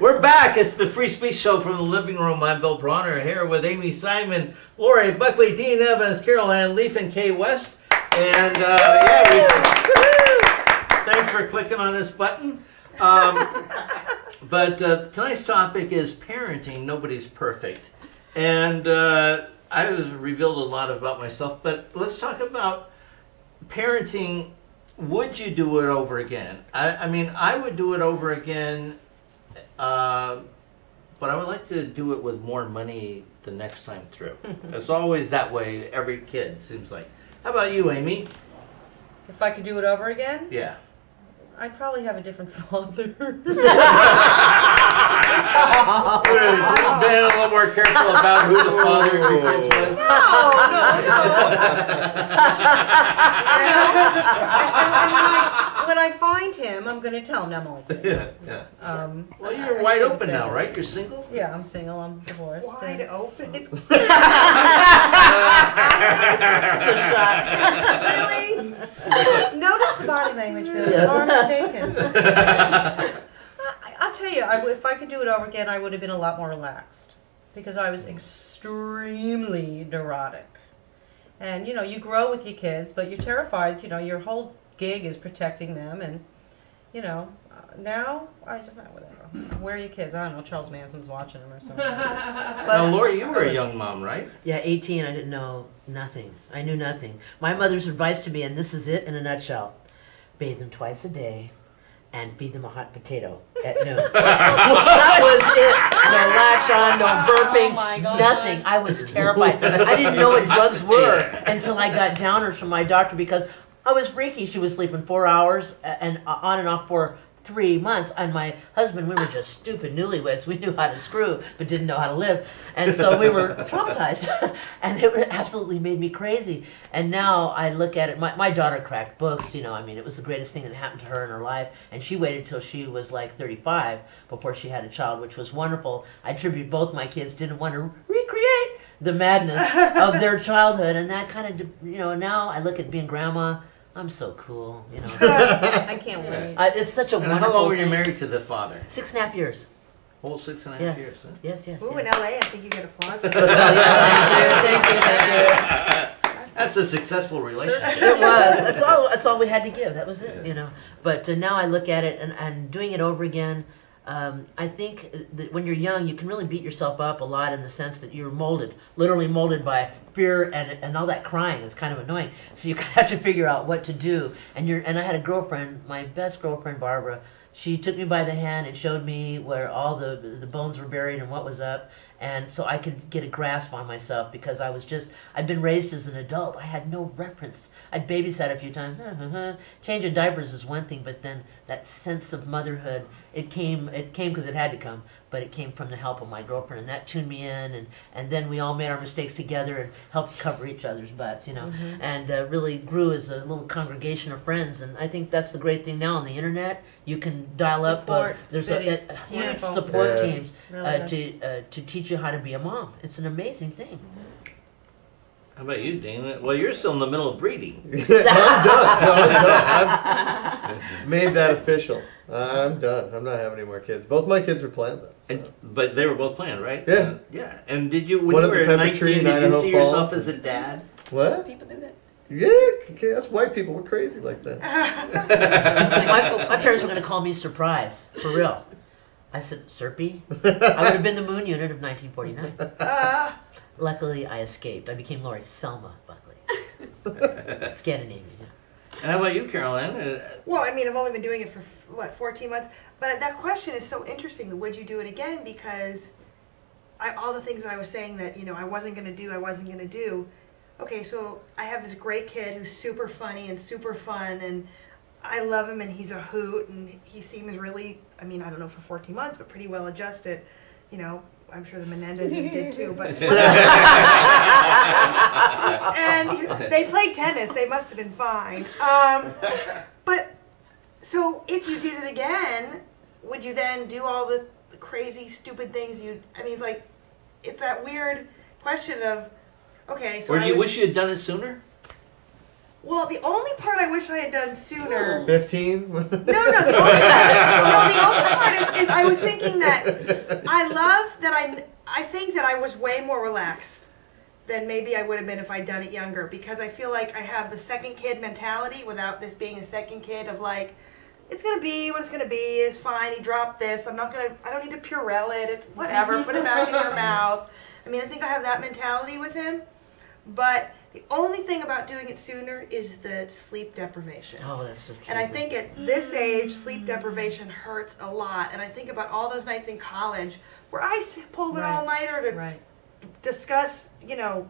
We're back. It's the Free Speech Show from the living room. I'm Bill Bronner here with Amy Simon, Laurie Buckley, Dean Evans, Carol Ann, Leif, and Kay West. And thanks for clicking on this button. But tonight's topic is parenting. Nobody's perfect. And I revealed a lot about myself, but let's talk about parenting. Would you do it over again? I mean, I would do it over again, but I would like to do it with more money the next time through. It's always that way, every kid, seems like. How about you, Amy? If I could do it over again? Yeah. I'd probably have a different father. Been a little more careful about who the father of your kids was. No. When I find him, I'm going to tell him I'm only kidding. Yeah. Well, you're wide open now, right? You're single? Yeah, I'm single. I'm divorced. Wide open? It's It's a shot. Really? Notice the body language, Bill. Yes. You are mistaken. I'll tell you, if I could do it over again, I would have been a lot more relaxed because I was extremely neurotic. And you know, you grow with your kids, but you're terrified. You know, your whole gig is protecting them, and you know, now I just whatever. Where are your kids? I don't know. Charles Manson's watching them or something. Now, Laurie, you were a young mom, right? Yeah, 18, I didn't know nothing. I knew nothing. My mother's advice to me, and this is it in a nutshell: bathe them twice a day and feed them a hot potato at noon. That was it. No latch on, no burping, Oh my God. nothing. I was terrified. I didn't know what drugs were until I got downers from my doctor because I was freaky. She was sleeping 4 hours and on and off for 3 months, and my husband, we were just stupid newlyweds. We knew how to screw, but didn't know how to live, and so we were traumatized, and it absolutely made me crazy. And now I look at it, my daughter cracked books, you know, I mean, it was the greatest thing that happened to her in her life, and she waited till she was like 35 before she had a child, which was wonderful. I attribute both my kids didn't want to recreate the madness of their childhood, and that kind of, you know, now I look at being grandma. I'm so cool, you know. I can't wait. It's such a And wonderful how long were you thing. married to the father? 6.5 years. Whole 6.5 Yes. years, huh? Yes, yes, Ooh, in yes. LA, I think you get applause. Oh, yeah, thank you. That's a successful relationship. It was. That's all we had to give. That was it, you know. But now I look at it and doing it over again. I think that when you're young, you can really beat yourself up a lot in the sense that you're molded, literally molded by fear and all that crying is kind of annoying. So you kind of have to figure out what to do. And I had a girlfriend, my best girlfriend, Barbara. She took me by the hand and showed me where all the bones were buried and what was up. And so I could get a grasp on myself because I'd been raised as an adult. I had no reference. I'd babysat a few times. Change of diapers is one thing, but then that sense of motherhood, it came because it had to come, but it came from the help of my girlfriend, and that tuned me in, and then we all made our mistakes together and helped cover each other's butts, you know, and really grew as a little congregation of friends. And I think that's the great thing now on the internet. You can dial up. There's a huge support teams to teach you how to be a mom. It's an amazing thing. How about you, Dana? Well, you're still in the middle of breeding. I'm done. No, I'm done. I've made that official. I'm done. I'm not having any more kids. Both my kids were planned though. So. But they were both planned, right? Yeah. Yeah. And did you, when One you at were the 19, Pepper Tree in did you Idaho see yourself Falls. as a dad? What? People do that. Yeah, okay, that's white people. We're crazy like that. My parents were going to call me Surprise, for real. I said, Serpy? I would have been the moon unit of 1949. Luckily, I escaped. I became Laurie Selma Buckley. Scandinavian, yeah. And how about you, Caroline? Well, I mean, I've only been doing it for, 14 months? But that question is so interesting, would you do it again? Because all the things that I was saying that, you know, I wasn't going to do. Okay, so I have this great kid who's super funny and super fun, and I love him, and he's a hoot, and he seems really, I mean, I don't know for 14 months, but pretty well adjusted. You know, I'm sure the Menendezes did too, but. And you know, they played tennis, they must have been fine. But, so if you did it again, would you then do all the crazy, stupid things I mean, it's that weird question of, okay, so or do you wish you had done it sooner? Well, the only part I wish I had done sooner. 15? No, the only part is I was thinking that I love that I think that I was way more relaxed than maybe I would have been if I'd done it younger, because I feel like I have the second kid mentality without this being a second kid of like, it's gonna be what it's gonna be, it's fine, he dropped this, I don't need to Purell it, it's whatever, put it back in your mouth. I mean, I think I have that mentality with him, but the only thing about doing it sooner is the sleep deprivation. Oh, that's so true. And I think at this age, sleep deprivation hurts a lot. And I think about all those nights in college where I pulled an all-nighter to discuss, you know,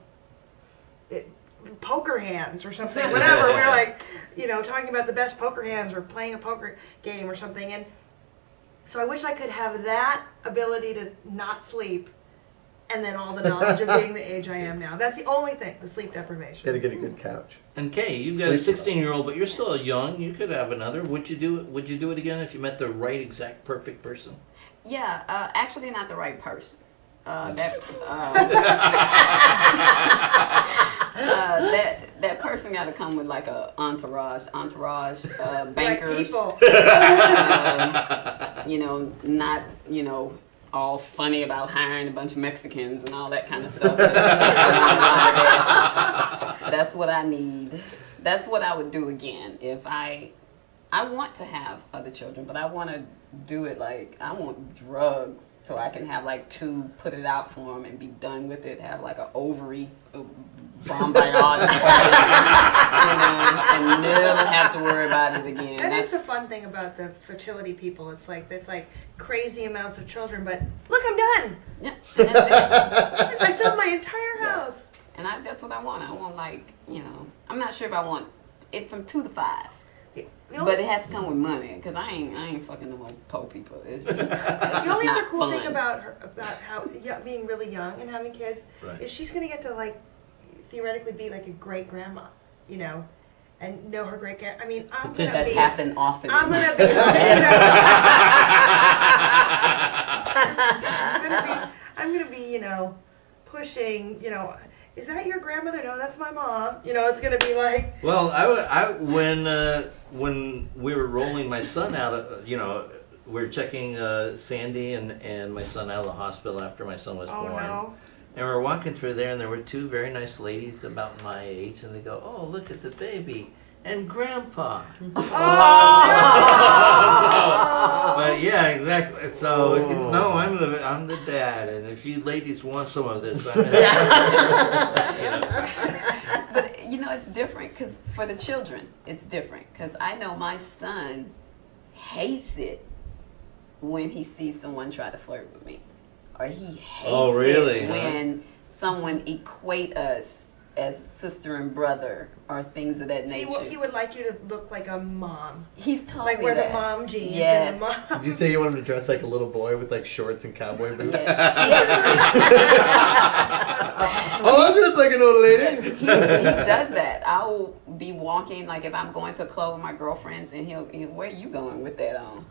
poker hands or something, whatever. We were like, you know, talking about the best poker hands or playing a poker game or something. And so I wish I could have that ability to not sleep and then all the knowledge of being the age I am now. That's the only thing, the sleep deprivation. Gotta get a good couch. And Kay, you've got a 16-year-old, but you're still young. You could have another. Would you do it again if you met the right, exact, perfect person? Yeah, actually not the right person. That person got to come with like a entourage, bankers. Right people. You know, not, you know, all funny about hiring a bunch of Mexicans and all that kind of stuff. That's what I need. That's what I would do again if I want to have other children, but I want to do it like, I want drugs so I can have like 2, put it out for them and be done with it, have like an ovary, bon voyage, you know, and never have to worry about it again. That's the fun thing about the fertility people. It's like crazy amounts of children, but look, I'm done. Yeah, and that's it. I filled my entire house. And that's what I want. I want, like, you know, I'm not sure if I want it from 2 to 5. But it has to come with money, because I ain't fucking no more poor people. It's just, the only other cool fun. thing about her, about how being really young and having kids, is she's gonna get to like theoretically be like a great grandma, you know, and know her great grand. I mean, I'm gonna That's be. happened often. I'm gonna be. I'm gonna be, you know, pushing, you know. Is that your grandmother? No, that's my mom. You know, it's gonna be like. Well, when we were rolling my son out, you know, we were checking Sandy and my son out of the hospital after my son was born. No. And we were walking through there, and there were 2 very nice ladies about my age, and they go, "Oh, look at the baby and Grandpa." But yeah, exactly. So no, I'm the dad, and if you ladies want some of this, I'm gonna, you know. But you know, it's different because for the children, it's different because I know my son hates it when he sees someone try to flirt with me, or he hates it when someone equate us as sister and brother or things of that nature. He would like you to look like a mom. He's told like me wear that. the mom jeans Yes. and the mom. Did you say you wanted to dress like a little boy with like shorts and cowboy boots? Yes. Oh, I'm dressed like an old lady. He does that. I will be walking, like if I'm going to a club with my girlfriends, and he'll where you going with that on?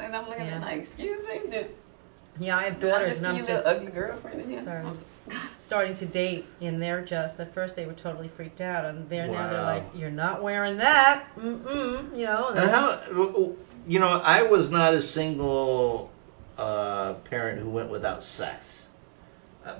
And I'm looking at him like, excuse me? Yeah, I have Do I daughters, just and see I'm your just little ugly girlfriend in here? Sorry. starting to date, and they're just, at first they were totally freaked out, and now they're like, you're not wearing that, you know. And how, you know, I was not a single parent who went without sex,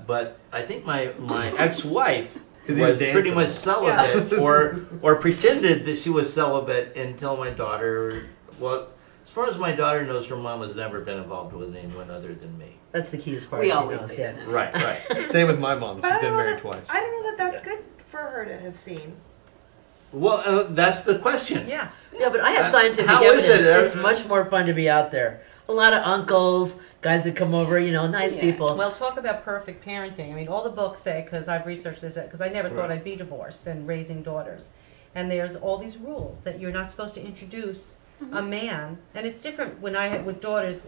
but I think my ex-wife was pretty much celibate, or pretended that she was celibate until my daughter, well, as far as my daughter knows, her mom has never been involved with anyone other than me. That's the keyest part. We always say that. Right, right. Same with my mom. But She's been married twice. I don't know that that's good for her to have seen. Well, that's the question. Yeah. Yeah, but I have scientific how is evidence. it? It's much more fun to be out there. A lot of uncles, guys that come over, you know, nice people. Well, talk about perfect parenting. I mean, all the books say, because I've researched this, because I never thought I'd be divorced and raising daughters. And there's all these rules that you're not supposed to introduce a man. And it's different when I had with daughters,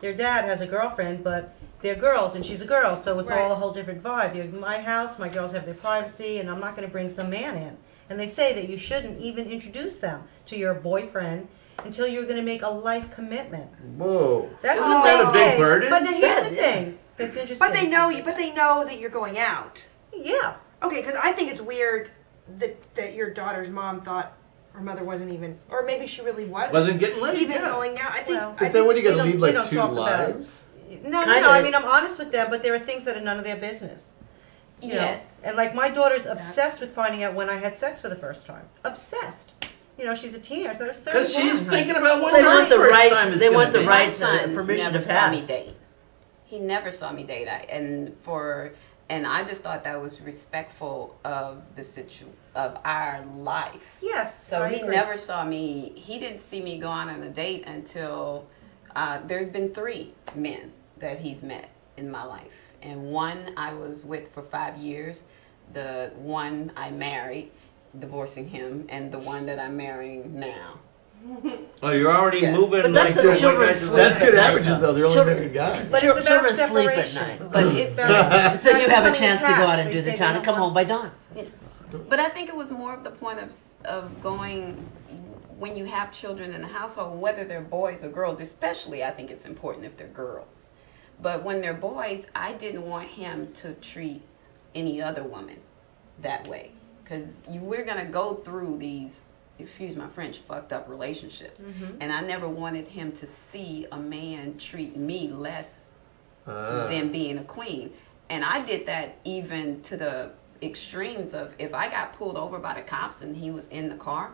their dad has a girlfriend, but they're girls and she's a girl, so it's all a whole different vibe. You have my house, my girls have their privacy, and I'm not going to bring some man in. And they say that you shouldn't even introduce them to your boyfriend until you're going to make a life commitment. Whoa. That's Isn't what that they a say. big burden? But now here's the thing that's interesting. But they know that you're going out. Yeah. Okay, because I think it's weird that your daughter's mom thought her mother wasn't even, or maybe she really Wasn't getting laid, even yeah. going out. I think. Well, But then when you we gotta don't- lead we like don't 2 talk about it. lives. No, Kinda. no, I mean, I'm honest with them, but there are things that are none of their business. You know? Yes. And like my daughter's obsessed with finding out when I had sex for the first time. Obsessed. You know, she's a teenager, so I was 31. Because she's thinking about when They her want the first right. time is They gonna want the be. right My son permission never to saw me pass. date. He never saw me date. And I just thought that was respectful of of our life. Yes. So I he agree. never saw me. He didn't see me go on a date until there's been 3 men that he's met in my life, and one I was with for 5 years. The one I married, divorcing him, and the one that I'm marrying now. Oh, you're already Yes. moving But that's like because the children way sleep. That's good at night, averages though. though. They're only Children- married guys. But it's about Children sleep at separation. night. But it's So you have a Becoming chance to go out attached. and They do the say town they and come don't home by dawn. Yes. But I think it was more of the point of going, when you have children in the household, whether they're boys or girls, especially I think it's important if they're girls. But when they're boys, I didn't want him to treat any other woman that way. Because we're going to go through these, excuse my French, fucked up relationships. And I never wanted him to see a man treat me less than being a queen. And I did that even to the extremes of, if I got pulled over by the cops and he was in the car,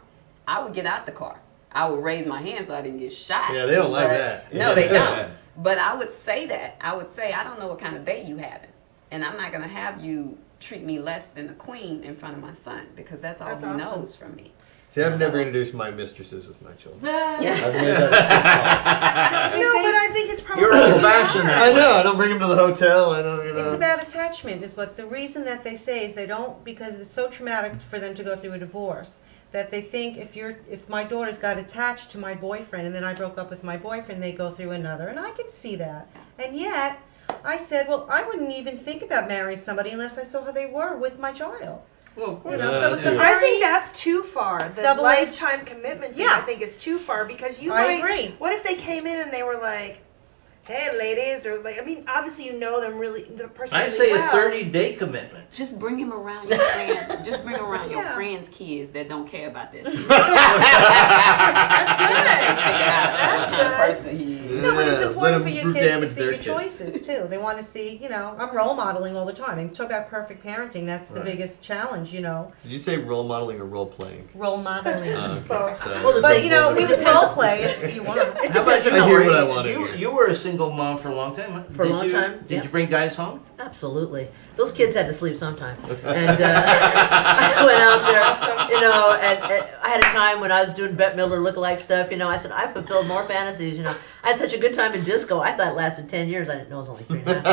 I would get out the car. I would raise my hand so I didn't get shot. Yeah, they don't like But- that. No, they don't. But I would say that. I would say, I don't know what kind of day you having. And I'm not going to have you treat me less than a queen in front of my son, because that's all That's he awesome. knows from me. See, I've never introduced my mistresses with my children. Yeah. I've made that a strict No, but I think it's probably. You're old-fashioned. policy. I know. I don't bring them to the hotel. I don't. It's about attachment is what the reason that they say is they don't, because it's so traumatic for them to go through a divorce, that they think if my daughters got attached to my boyfriend and then I broke up with my boyfriend, they go through another, and I could see that. And yet I said, well, I wouldn't even think about marrying somebody unless I saw how they were with my child. Well, of course. You know, so it's a Yeah. I very think that's too far. The double-edged- lifetime commitment thing, Yeah. I think, is too far, because you I might. agree. What if they came in and they were like, "Hey, ladies," or like, I mean, obviously you know them really, the person I really say well. a 30-day commitment. Just bring him around your friend. Just bring him around your Yeah. friends' kids that don't care about this shit. That's What kind of good. person he is. No, but it's Yeah, let important for them your kids to damage see their your kids. choices too. They want to see, you know, I'm role modeling all the time. And talk about perfect parenting. That's the Right. biggest challenge, you know, Did you say role modeling or role playing? role modeling. Both. So- Well, the But thing- you know, we it can depends role on- play if you want. How about you, I hear Laurie? what I wanna You, hear. you were a single mom for a long time. For a Did long you- time, Did yeah. you bring guys home? Absolutely. Those kids had to sleep sometime. And I went out there, you know, and I had a time when I was doing Bette Midler lookalike stuff, you know, I said, I fulfilled more fantasies, you know. I had such a good time in disco. I thought it lasted 10 years. I didn't know it was only 3.5.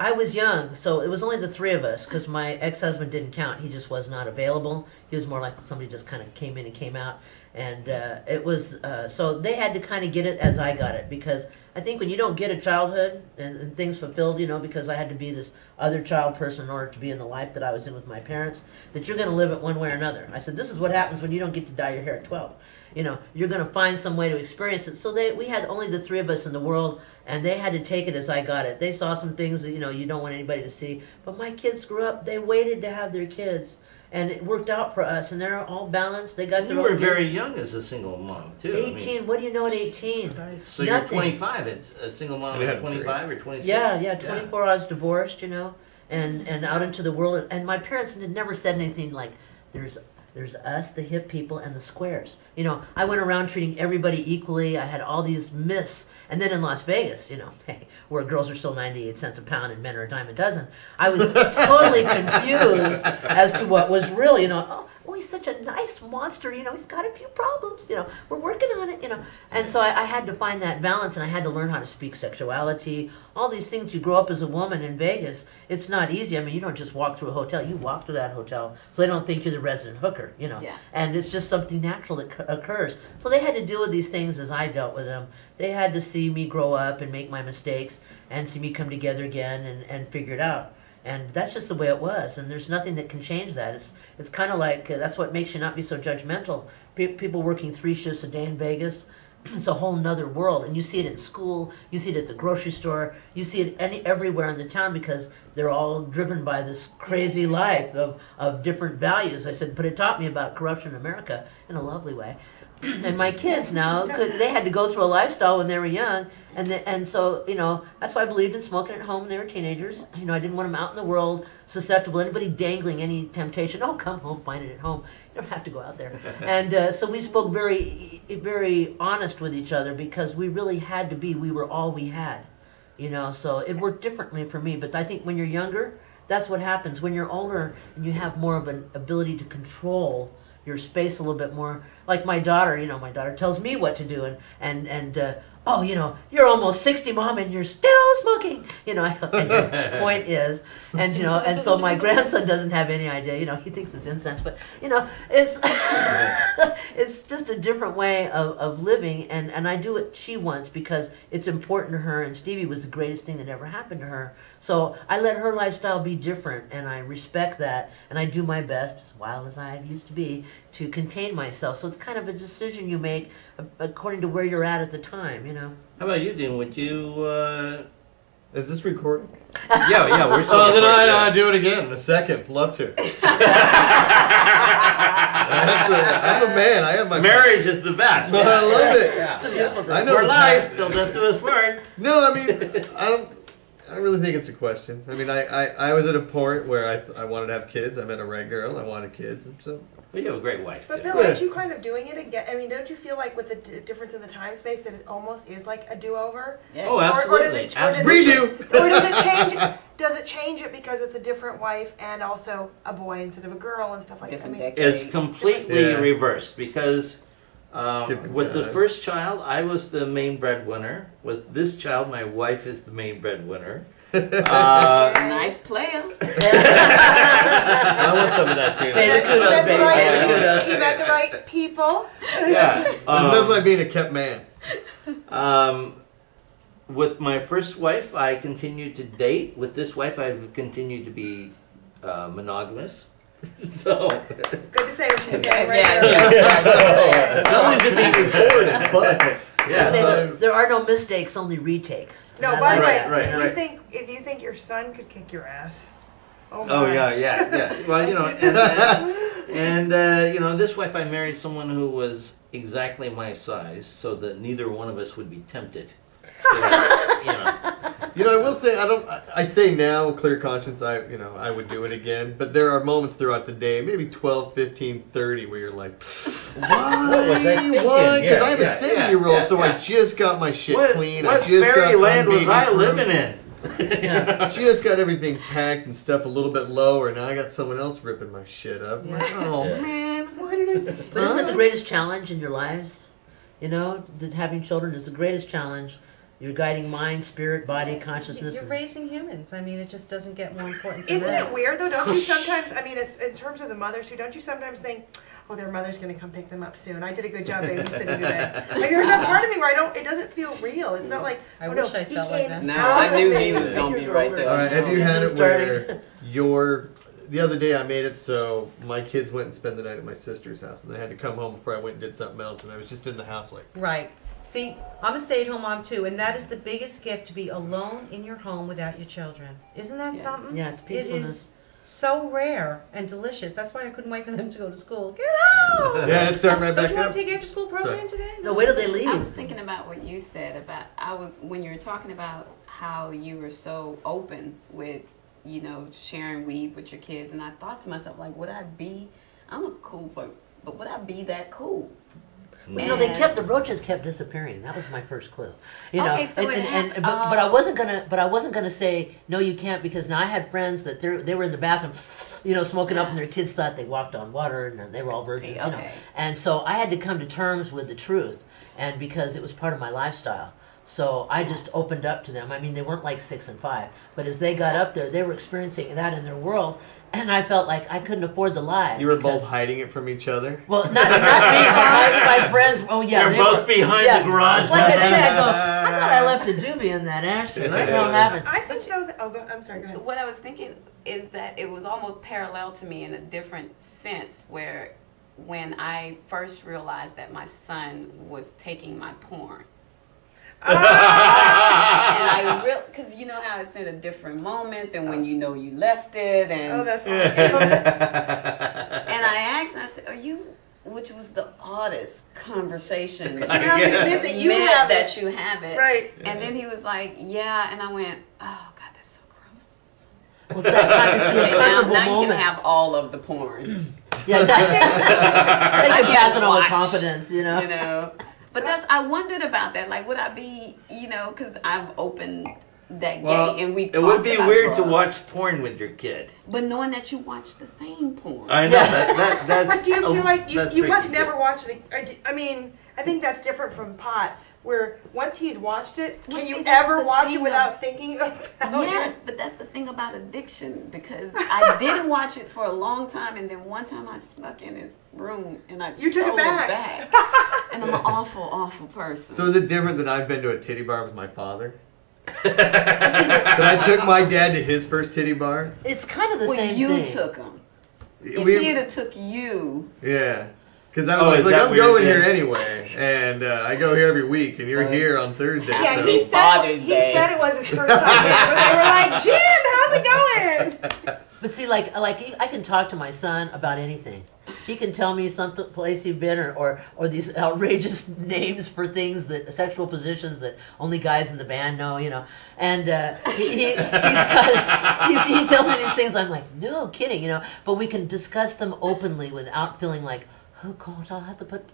I was young, so it was only the 3 of us, because my ex-husband didn't count. He just was not available. He was more like somebody just kind of came in and came out. And it was, so they had to kind of get it as I got it, because I think when you don't get a childhood and things fulfilled, you know, because I had to be this other child person in order to be in the life that I was in with my parents, that you're going to live it one way or another. I said, this is what happens when you don't get to dye your hair at 12. You know, you're going to find some way to experience it. So we had only the 3 of us in the world, and they had to take it as I got it. They saw some things that, you know, you don't want anybody to see. But my kids grew up, they waited to have their kids. And it worked out for us, and they're all balanced. They got their You were own very kids. young as a single mom, too. I mean, 18, what do you know at 18? so you're Nothing. 25. It's a single mom You at had 25 or 26? Yeah, 24 I was divorced, you know, and out into the world. And my parents had never said anything like, there's us, the hip people, and the squares. You know, I went around treating everybody equally. I had all these myths. And then in Las Vegas, you know, where girls are still 98 cents a pound and men are a dime a dozen, I was totally confused as to what was real, you know. Oh, he's such a nice monster, you know, he's got a few problems, you know, we're working on it, you know. And so I had to find that balance, and I had to learn how to speak sexuality, all these things. You grow up as a woman in Vegas, it's not easy. I mean, you don't just walk through a hotel, you walk through that hotel, so they don't think you're the resident hooker, you know. Yeah. And it's just something natural that occurs. So they had to deal with these things as I dealt with them. They had to see me grow up and make my mistakes and see me come together again and figure it out. And that's just the way it was, and there's nothing that can change that. It's kind of like, that's what makes you not be so judgmental. People working 3 shifts a day in Vegas, it's a whole nother world, and you see it in school, you see it at the grocery store, you see it everywhere in the town because they're all driven by this crazy life of different values. I said, but it taught me about corruption in America in a lovely way. And my kids now, they had to go through a lifestyle when they were young, and so, you know, that's why I believed in smoking at home when they were teenagers. You know, I didn't want them out in the world, susceptible to anybody dangling any temptation. Oh, come home, find it at home. You don't have to go out there. And so we spoke very, very honest with each other because we really had to be. We were all we had, you know. So it worked differently for me. But I think when you're younger, that's what happens. When you're older and you have more of an ability to control your space a little bit more. Like my daughter, you know, my daughter tells me what to do, and oh, you know, you're almost 60, Mom, and you're still smoking. You know, and the point is, and you know, and so my grandson doesn't have any idea. You know, he thinks it's incense, but you know, it's it's just a different way of living, and I do what she wants because it's important to her. And Stevie was the greatest thing that ever happened to her. So I let her lifestyle be different, and I respect that, and I do my best, as wild as I used to be, to contain myself. So it's kind of a decision you make according to where you're at the time, you know. How about you, Dean? Would you? Is this recording? Yeah, we're still. Oh, then recording, I do it again in a second. Love to. I'm a man. I have my marriage is the best. No, I love it. Yeah. I know For the life, path. till death do us part. No, I mean, I don't really think it's a question. I mean, I was at a point where I wanted to have kids. I met a right girl. I wanted kids, and so. Well, you have a great wife. But too. Bill, aren't you kind of doing it again? I mean, don't you feel like with the difference in the time space that it almost is like a do-over? Yeah. Oh, absolutely. Redo. Or does it change? Does it change it because it's a different wife and also a boy instead of a girl and stuff like that? Different I mean, decade. It's completely Yeah. reversed because with the time. first child, I was the main breadwinner. With this child, my wife is the main breadwinner. Nice player. I want some of that too. Pay the kudos, baby. Pay the kudos. You met the right people. Yeah. There's nothing like being a kept man. With my first wife, I continued to date. With this wife, I've continued to be monogamous. So. Good to say what she's saying right Yeah. there. Not only is it being recorded, but Yeah. They say there are no mistakes, only retakes. No, And I by the like way, that. right. if you think your son could kick your ass, oh Oh my. yeah. Well, you know, and you know, this wife I married someone who was exactly my size, so that neither one of us would be tempted. You know. You know, I will say I say now, clear conscience, I would do it again. But there are moments throughout the day, maybe 12, 15, 30, where you're like, why? What was I thinking? Why? Because Yeah, I have a yeah, 7-year-old, yeah, so yeah. I just got my shit clean. What I just got fairyland was I unbaby-proof. living in? Yeah. Just got everything packed and stuff a little bit lower. Now I got someone else ripping my shit up. I'm like, oh Yeah. man, why did I? But isn't it the greatest challenge in your lives? You know, that having children is the greatest challenge. You're guiding mind, spirit, body, consciousness. You're raising humans. I mean, it just doesn't get more important. Isn't than it weird though? Don't you sometimes? I mean, it's, in terms of the mothers too. Don't you sometimes think, oh, their mother's going to come pick them up soon? I did a good job babysitting today. Like there's that part of me where I don't. It doesn't feel real. It's not like. I oh, wish no, I he felt like came that. No, out I of knew the he was baby. gonna be right there. All right, have you It's had just it where the other day I made it so my kids went and spent the night at my sister's house, and they had to come home before I went and did something else, and I was just in the house like. Right. See, I'm a stay-at-home mom too, and that is the biggest gift, to be alone in your home without your children. Isn't that Yeah. something? Yeah, it's It peacefulness. is so rare and delicious. That's why I couldn't wait for them to go to school. Get out! Yeah, it's starting right Don't back you want up. to take after-school program today? No, wait till they leave. I was thinking about what you said about when you were talking about how you were so open with, you know, sharing weed with your kids, and I thought to myself, like, I'm a cool person, but would I be that cool? Well, you know, the roaches kept disappearing. That was my first clue. You know, Okay, so but I wasn't gonna say no, you can't, because now I had friends that they were in the bathroom, you know, smoking up, and their kids thought they walked on water, and they were all virgins, See, you know. okay. And so I had to come to terms with the truth, and because it was part of my lifestyle. So I just opened up to them. I mean, they weren't like 6 and 5, but as they got up there, they were experiencing that in their world, and I felt like I couldn't afford the lie. You were because- both hiding it from each other. Well, not me, my friends. Oh yeah, They're both behind the garage. Like I said, I thought I left a doobie in that ashtray. What the hell happened? I think though. I'm sorry. Go ahead. What I was thinking is that it was almost parallel to me in a different sense, where when I first realized that my son was taking my porn. And I really, because you know how it's in a different moment than when you know you left it. And, Oh, that's awesome. and I asked, and I said, are you, which was the oddest conversation. You have to admit that you have that it. you have it. Right. And then he was like, yeah. And I went, oh, God, that's so gross. Well, it's that time, it's the Okay, now uncomfortable you moment. can have all of the porn. Yeah, that, they can pass it on with watch, confidence, you know. You know. But that's, I wondered about that. Like, would I be, you know, because I've opened that Well, gate and we've it talked would be about weird to drugs. watch porn with your kid. But knowing that you watch the same porn. I know Yeah. that's. But do you feel like you that's must freaky, never too. watch it? I mean, I think that's different from pot, where once he's watched it, Well, can see, you that's ever the watch thing it without thinking about Yes, but that's the thing about addiction, because I didn't watch it for a long time, and then one time I snuck in his room and I You took it stole back. And I'm an awful, awful person. So is it different than I've been to a titty bar with my father? See, That I took my dad to his first titty bar? it's kind of the well, same you thing. took him. If We- he'd have took you, Yeah. Because I Oh, was is like, that I'm what you're going here doing? anyway. And I go here every week, and you're So here on Thursday. Yeah, so. he said Father's he Day. said it was his first time there, but they were like, Jim, how's it going? But see, like I can talk to my son about anything. He can tell me some place you've been, or these outrageous names for things, that sexual positions that only guys in the band know, you know. And he tells me these things. I'm like, no kidding, you know. But we can discuss them openly without feeling like, oh God, I'll have to put.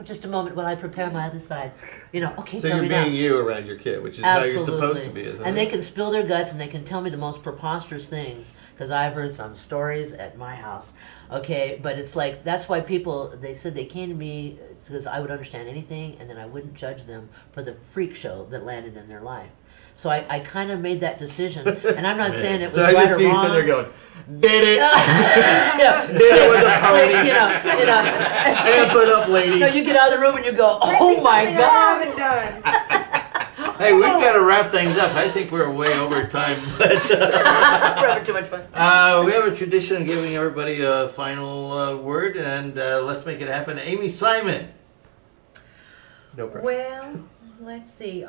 Oh, just a moment while I prepare my other side. You know, okay, So tell you're me now. being you around your kid, which is how you're Absolutely. supposed to be, isn't And it? they can spill their guts and they can tell me the most preposterous things, because I've heard some stories at my house. Okay, but it's like, that's why people, they said they came to me because I would understand anything and then I wouldn't judge them for the freak show that landed in their life. So I kind of made that decision, and I'm not saying it was So I right just or see you wrong. sitting there going, did it? Yeah, Did it with a pony. you know. It's like, Amp it up, lady. you know, you get out of the room and you go, Bring oh me my something God. I haven't done. Hey, we've got to wrap things up. I think we're way over time, but We're having too much fun. we have a tradition of giving everybody a final word, and let's make it happen. Amy Simon. No problem. Well, let's see.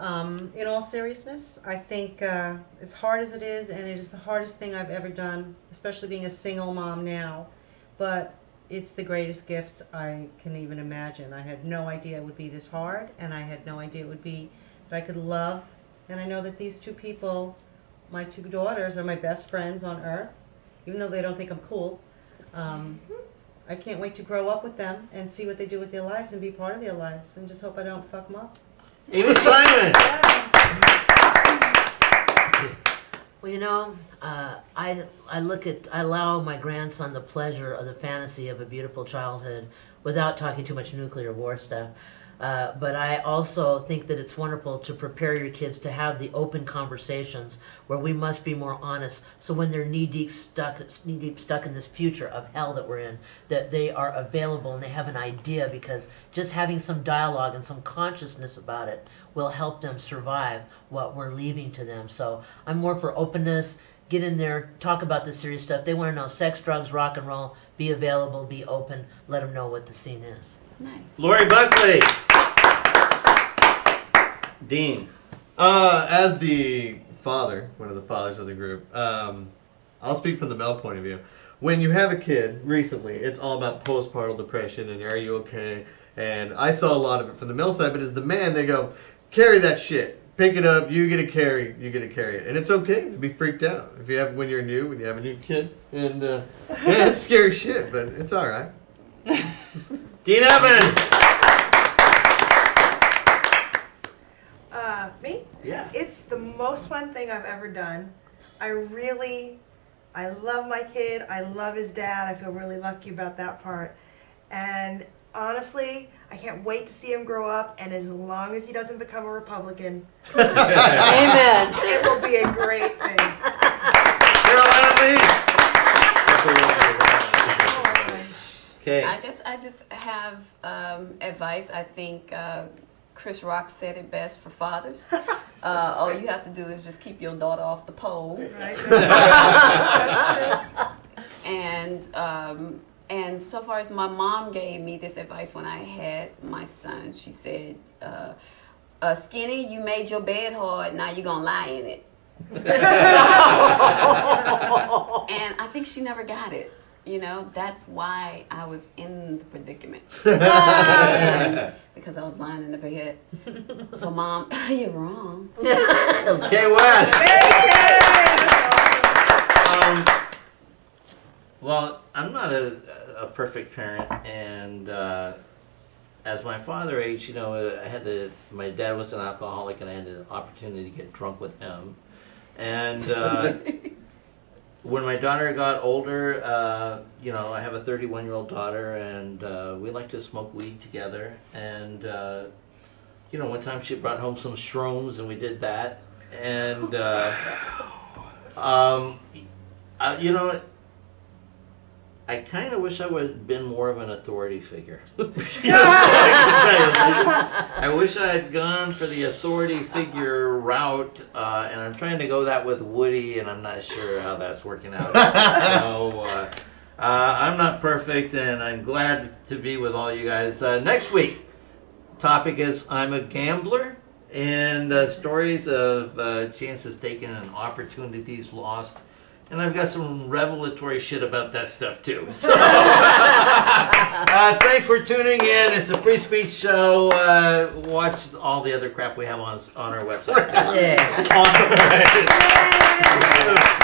In all seriousness, I think as hard as it is, and it is the hardest thing I've ever done, especially being a single mom now, but it's the greatest gift I can even imagine. I had no idea it would be this hard, and I had no idea it would be that I could love. And I know that these two people, my two daughters, are my best friends on earth, even though they don't think I'm cool. I can't wait to grow up with them and see what they do with their lives and be part of their lives, and just hope I don't fuck them up. Amy Simon. Well, you know, I allow my grandson the pleasure of the fantasy of a beautiful childhood without talking too much nuclear war stuff. But I also think that it's wonderful to prepare your kids to have the open conversations where we must be more honest. So when they're knee-deep stuck in this future of hell that we're in, that they are available and they have an idea, because just having some dialogue and some consciousness about it will help them survive what we're leaving to them. So I'm more for openness. Get in there, talk about the serious stuff. They want to know sex, drugs, rock and roll. Be available, be open. Let them know what the scene is. nice. Laurie Buckley. Dean. As the father, one of the fathers of the group, I'll speak from the male point of view. When you have a kid, recently, it's all about postpartum depression and are you okay? And I saw a lot of it from the male side, but as the man, they go, carry that shit. Pick it up, you get to carry it. And it's okay to be freaked out. If you have, when you have a new kid. And, yeah, it's scary shit, but it's alright. Dean Evans. Me? Yeah. It's the most fun thing I've ever done. I love my kid. I love his dad. I feel really lucky about that part. And honestly, I can't wait to see him grow up. And as long as he doesn't become a Republican, Amen. it will be a great thing. Carolina Lee. Okay. I guess I just have advice. I think Chris Rock said it best for fathers. All you have to do is just keep your daughter off the pole. Right? That's true. And And so far as my mom gave me this advice when I had my son, she said, Skinny, you made your bed hard, now you're going to lie in it. And I think she never got it. You know, that's why I was in the predicament. Because I was lying in the bed. So, Mom, you're wrong. Okay, Wes. Well, I'm not a perfect parent, and as my father aged, you know, my dad was an alcoholic, and I had the opportunity to get drunk with him. And when my daughter got older, you know, I have a 31-year-old daughter, and we like to smoke weed together. And you know, one time she brought home some shrooms, and we did that. And you know, I kind of wish I would have been more of an authority figure. I wish I had gone for the authority figure route, and I'm trying to go that with Woody, and I'm not sure how that's working out. So I'm not perfect, and I'm glad to be with all you guys. Next week, topic is I'm a gambler, and stories of chances taken and opportunities lost. And I've got some revelatory shit about that stuff too. So, thanks for tuning in. It's a free speech show. Watch all the other crap we have on our website. Yeah. Awesome.